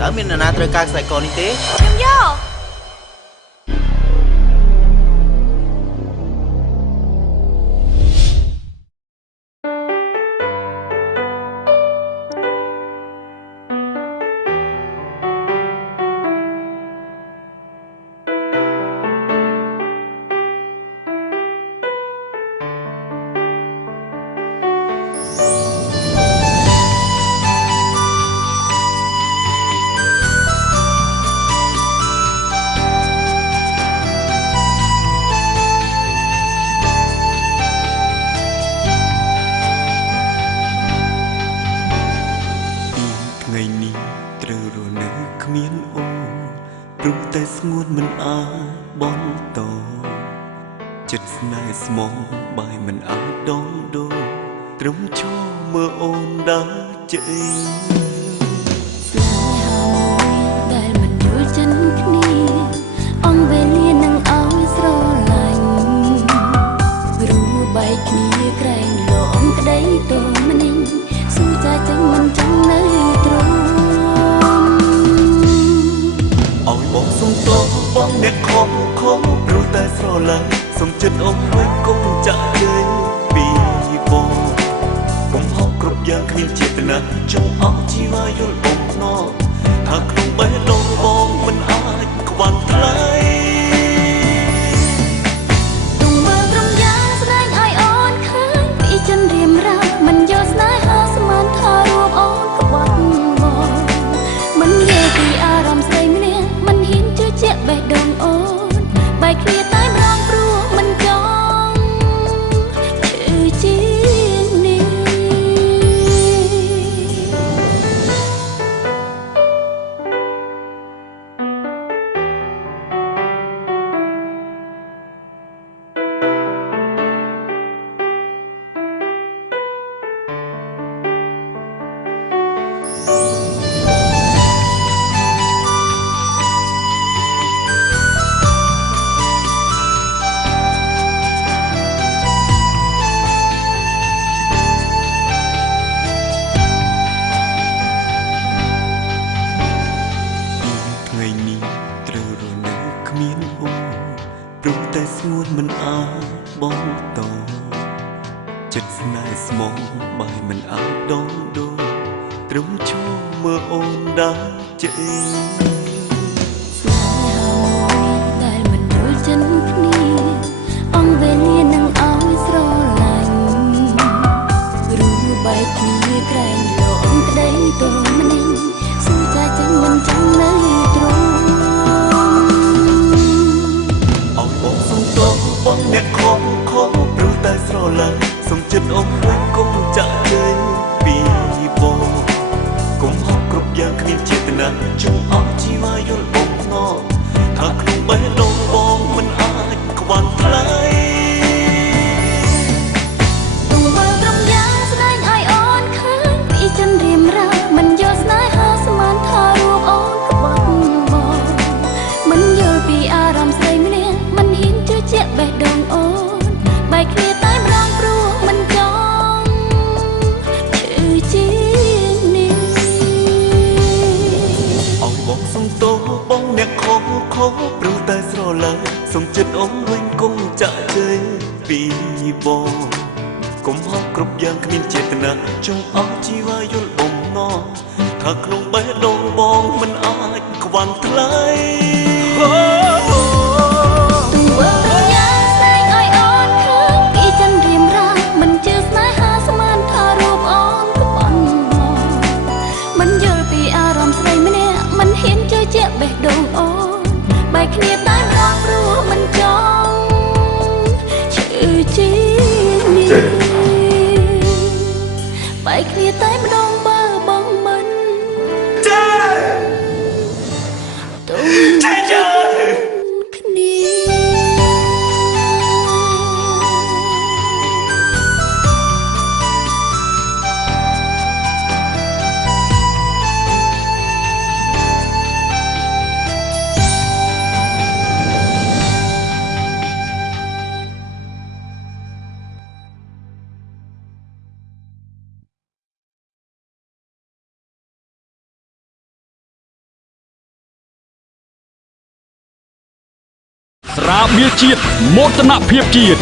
តើមាននរណាត្រូវការខ្សែកនេះទេខ្ញុំយកព្រោះតែស្ងួនមិនអាចបន្តចិត្តស្នេហ៍ស្មងបាយមិនអាចដងដូរត្រឹមឈរមើលអូនដើរចេញស្នេហាមួយដែលមិនយល់ចិនគ្នាអងវេលានឹងឲ្យស្រឡាញ់ព្រោះបែកគ្នាក្រែងលងក្តីទោមនេះស៊ូចាចេញមិនចង់នៅទ្រង់ឲ្យបងសុំតបបងអ្នកខំព្រោះតែស្រឡាញ់សុំចិត្តអូនវិញគុំចាក់ជើងពីបងបំហកគ្រប់យ៉ាងគ្មានចេតនាចង់អស់ជីវ៉ាយល់បងណោថាក្នុងបេះដូងបងមិនអាចខ្វាន់ថ្លៃទុំមើលក្រុមយ៉ាងស្រីឲ្យអូនឃើញពីចិនរៀមរាមិនយកស្នេហាស្មានថារូបអូនក្បត់បងមិនយល់ពីអារម្មណ៍ស្រីម្នាក់មិនហ៊ានជឿជាក់បេះដូងអូនបែកគ្នាតែម្ដងព្រោះមិនចង់ឈឺជាងនេះព្រោះតែស្ងួនមិនអាចបន្តចិត្តស្នេហ៍ស្មងបាយមិនអាចដងដូរត្រឹមឈរមើលអូនដើរចេញស្នេហាមួយដែលមិនយល់ចិនគ្នាអងវេលានឹងឲ្យស្រឡាញ់ព្រោះបែកគ្នាក្រែងលងក្តីទោមនេះស៊ូចាចេញមិនចង់នៅទ្រង់បងអ្នកខំព្រោះតែស្រឡាញ់សុំចិត្តអូនវិញគុំចាក់ជើងពីបងគុំហកគ្រប់យ៉ាងគ្មានចេតនាចង់អស់ជីវ៉ាយល់បងណោថាក្នុងបេះដូងបងមិនអាចខ្វាន់ថ្លៃទុំមើលក្រុមយ៉ាងស្ដែងឲ្យអូនឃើញពីចិនរៀមរាមិនយកស្នេហាស្មានថារូបអូនក្បត់បងមិនយល់ពីអារម្មណ៍ស្រីម្នាក់មិនហ៊ានជឿជាក់បេះដូងអូនបែកគ្នាតែម្ដងព្រោះមិនចង់ឈឺជាងនេះឲ្យបងសុំទោសបងអ្នកខំព្រោះតែស្រឡាញ់សុំចិត្តអូនវិញគុំចាក់ជើងពីបងគុំហកគ្រប់យ៉ាងគ្មានចេតនាចង់អស់ជីវ៉ាយល់បងណោថាក្នុងបេះដូងបងមិនអាចខ្វាន់ថ្លៃបេះដូងអូនបែកគ្នាតែម្ដងព្រោះមិនចង់ឈឺជាងនេះបែកគ្នាតែម្ដងបើបងមិនចាទុំ ត្រាបៀជាតិមោទនភាពជាតិ